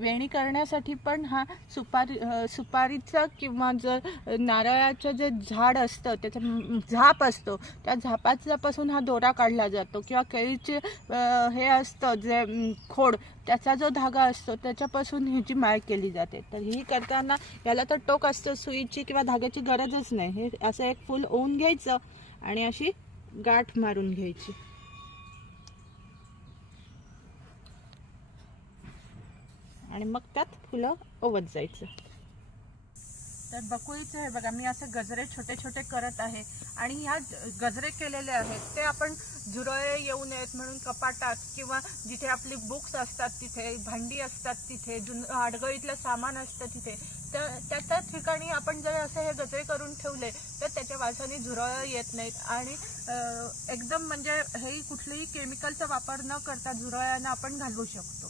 वेणी करण्यासाठी पण हा सुपारीचा किंवा जर नारळाचं जे झाड असतं त्याचं झाप असतो त्या झापापासून हा दोरा काढला जातो किंवा केळीचे हे असतं जे खोड त्याचा जो धागा असतो त्याच्यापासून ह्याची माळ केली जाते। तर ही करताना याला तर टोक असतं, सुईची किंवा धाग्याची गरजच नाही। हे असं एक फूल ओवून घ्यायचं आणि अशी गाठ मारून घ्यायची आणि मग त्यात फुलं ओवत जायचं। तर बकुळीचे हे बघा मी असे गजरे छोटे छोटे करत आहे आणि ह्या गजरे केलेले आहेत ते आपण झुरळे येऊ नयेत म्हणून कपाटात किंवा जिथे आपली बुक्स असतात तिथे, भांडी असतात तिथे, आडगळीतलं सामान असतं तिथे, तर त्या ठिकाणी आपण जर असे हे गजरे करून ठेवले तर त्याच्या वासाने झुरळ येत नाहीत आणि एकदम म्हणजे हे कुठलेही केमिकलचा वापर न करता झुरळांना आपण घालवू शकतो।